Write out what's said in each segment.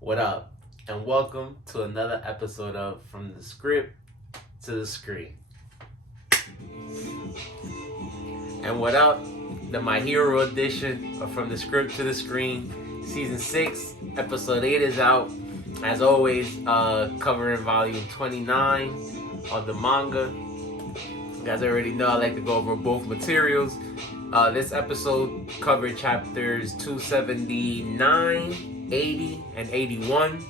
What up? And welcome to another episode of From the Script to the Screen. And what up? The My Hero edition of From the Script to the Screen, Season 6, Episode 8 is out. As always, covering Volume 29 of the manga. You guys already know I like to go over both materials. This episode covered chapters 279, 80, and 81.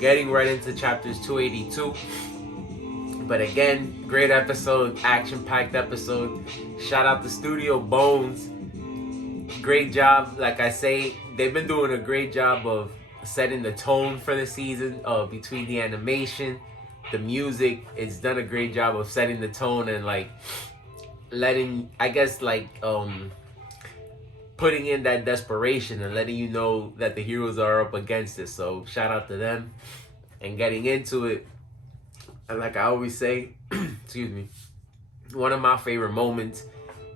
Getting right into chapters 282. But again, great episode, action-packed episode. Shout out to Studio Bones. Great job. Like I say, they've been doing a great job of setting the tone for the season. Between the animation, the music, it's done a great job of setting the tone and letting, putting in that desperation and letting you know that the heroes are up against it. So shout out to them. And getting into it, and like I always say, excuse me, one of my favorite moments,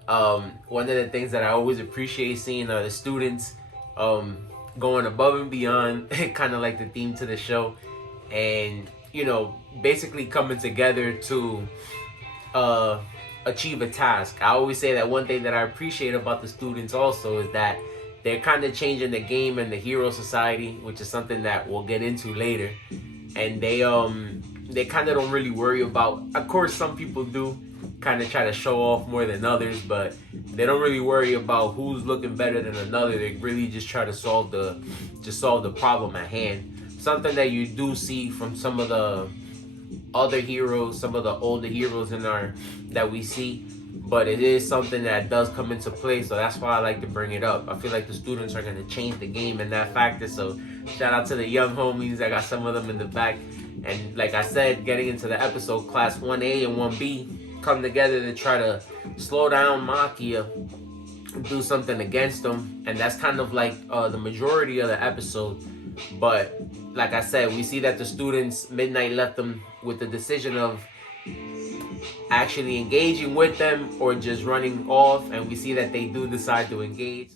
one of the things that I always appreciate seeing are the students going above and beyond, kind of like the theme to the show, and basically coming together to achieve a task. I always say that one thing that I appreciate about the students also is that they're kind of changing the game and the hero society, which is something that we'll get into later. And they kind of don't really worry about, of course some people do kind of try to show off more than others, but they don't really worry about who's looking better than another. They really just try to solve the problem at hand. Something that you do see from some of the other heroes, some of the older heroes that we see, but it is something that does come into play, so that's why I like to bring it up. I feel like the students are going to change the game in that factor, so shout out to the young homies. I got some of them in the back, and like I said, getting into the episode, Class 1A and 1B come together to try to slow down Makia, do something against them, and that's kind of like the majority of the episode. But like I said, we see that the students, Midnight left them with the decision of actually engaging with them or just running off, and we see that they do decide to engage.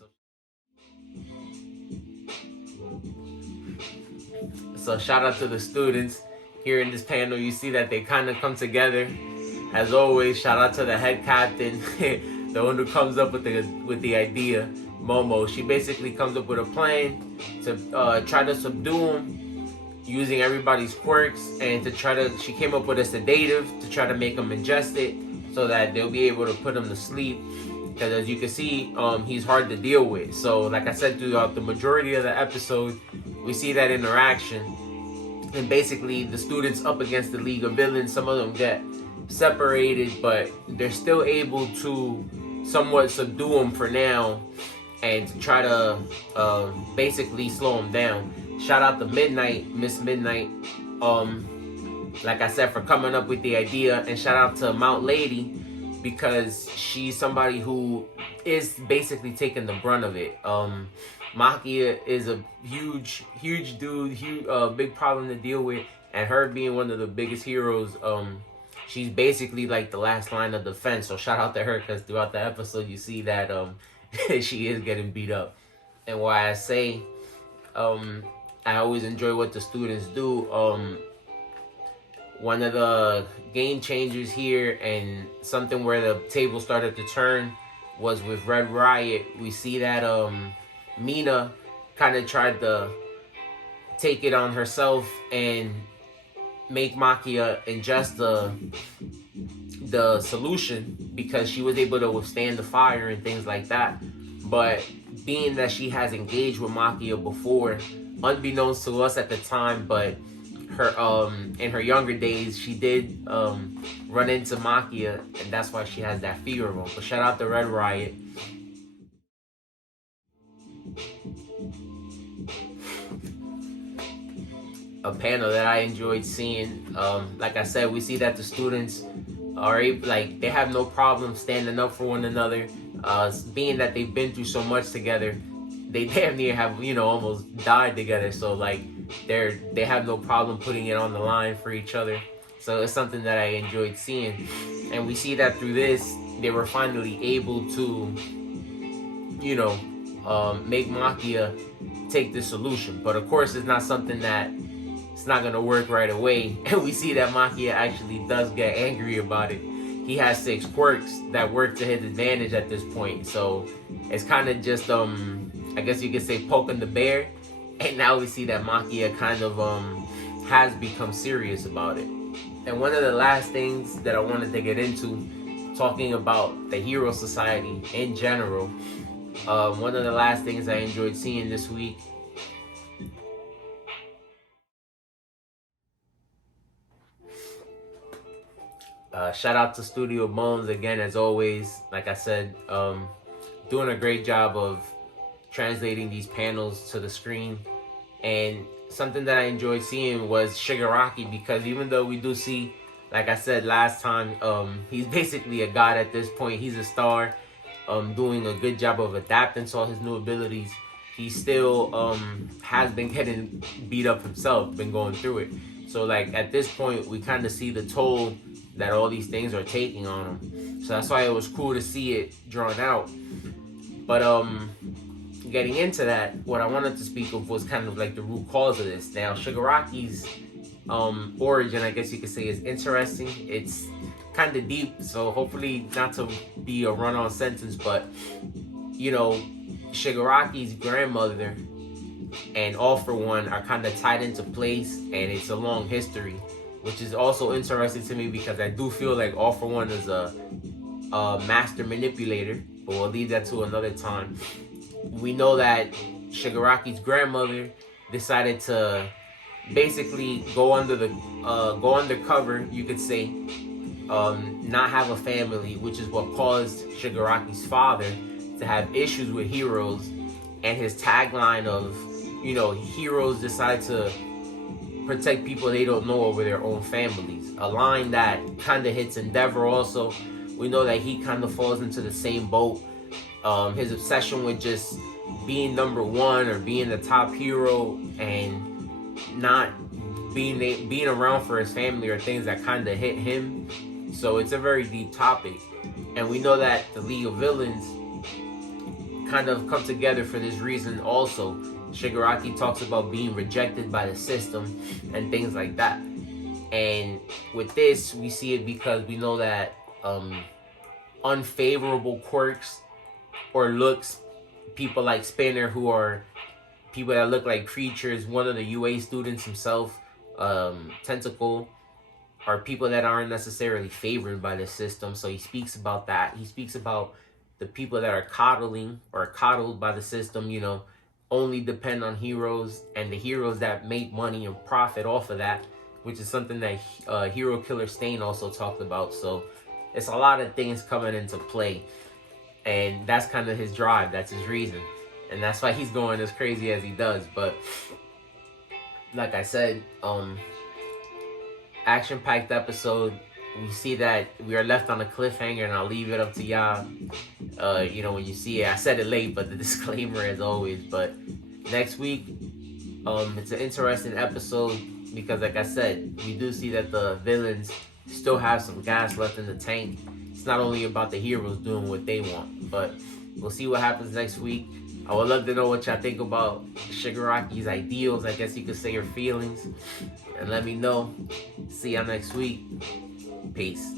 So shout out to the students here in this panel. You see that they kind of come together. As always, shout out to the head captain, the one who comes up with the idea, Momo. She basically comes up with a plan to try to subdue him using everybody's quirks, and she came up with a sedative to try to make him ingest it so that they'll be able to put him to sleep. Because as you can see, he's hard to deal with. So like I said, throughout the majority of the episode, we see that interaction. And basically the students up against the League of Villains, some of them get separated, but they're still able to somewhat subdue him for now and to try to basically slow him down. Shout out to Midnight, Miss Midnight, like I said, for coming up with the idea, and shout out to Mount Lady because she's somebody who is basically taking the brunt of it. Makia is a huge dude, big problem to deal with, and her being one of the biggest heroes, she's basically like the last line of defense. So shout out to her, because throughout the episode you see that she is getting beat up. And why I say I always enjoy what the students do. One of the game changers here, and something where the table started to turn, was with Red Riot. We see that Mina kind of tried to take it on herself and make Makia ingest the solution, because she was able to withstand the fire and things like that. But being that she has engaged with Makia before, unbeknownst to us at the time, but her in her younger days, she did run into Makia, and that's why she has that fear of him. But shout out to Red Riot. A panel that I enjoyed seeing. Like I said, we see that the students are able, they have no problem standing up for one another. Being that they've been through so much together, they damn near have almost died together. So they have no problem putting it on the line for each other. So it's something that I enjoyed seeing, and we see that through this, they were finally able to make Makia take the solution. But of course, it's not something that it's not gonna work right away. And we see that Makia actually does get angry about it. He has 6 quirks that work to his advantage at this point. So it's kind of just I guess you could say poking the bear. And now we see that Makia kind of has become serious about it. And one of the last things that I wanted to get into, talking about the Hero Society in general, one of the last things I enjoyed seeing this week shout out to Studio Bones again, as always. Like I said, doing a great job of translating these panels to the screen. And something that I enjoyed seeing was Shigaraki, because even though we do see, like I said last time, he's basically a god at this point. He's a star, doing a good job of adapting to all his new abilities. He still has been getting beat up himself, been going through it. So like at this point, we kind of see the toll that all these things are taking on him. So that's why it was cool to see it drawn out. But getting into that, what I wanted to speak of was kind of like the root cause of this. Now, Shigaraki's origin, I guess you could say, is interesting. It's kind of deep, so hopefully not to be a run-on sentence, but you know, Shigaraki's grandmother and All For One are kind of tied into place, and it's a long history, which is also interesting to me because I do feel like All For One is a master manipulator, but we'll leave that to another time. We know that Shigaraki's grandmother decided to basically go undercover, you could say, not have a family, which is what caused Shigaraki's father to have issues with heroes, and his tagline of, you know, heroes decide to protect people they don't know over their own families. A line that kind of hits Endeavor also. We know that he kind of falls into the same boat. His obsession with just being number one or being the top hero and not being around for his family are things that kind of hit him. So it's a very deep topic. And we know that the League of Villains kind of come together for this reason also. Shigaraki talks about being rejected by the system and things like that. And with this, we see it because we know that unfavorable quirks or looks, people like Spinner, who are people that look like creatures, one of the UA students himself, Tentacle, are people that aren't necessarily favored by the system. So he speaks about that. He speaks about the people that are coddling or coddled by the system, you know, only depend on heroes, and the heroes that make money and profit off of that, which is something that Hero Killer Stain also talked about. So it's a lot of things coming into play, and that's kind of his drive. That's his reason, and that's why he's going as crazy as he does. But like I said, action-packed episode. We see that we are left on a cliffhanger, and I'll leave it up to y'all. You know, when you see it, I said it late, but the disclaimer as always. But next week, it's an interesting episode because, like I said, we do see that the villains still have some gas left in the tank. It's not only about the heroes doing what they want, but we'll see what happens next week. I would love to know what y'all think about Shigaraki's ideals, I guess you could say, or feelings, and let me know. See y'all next week. Peace.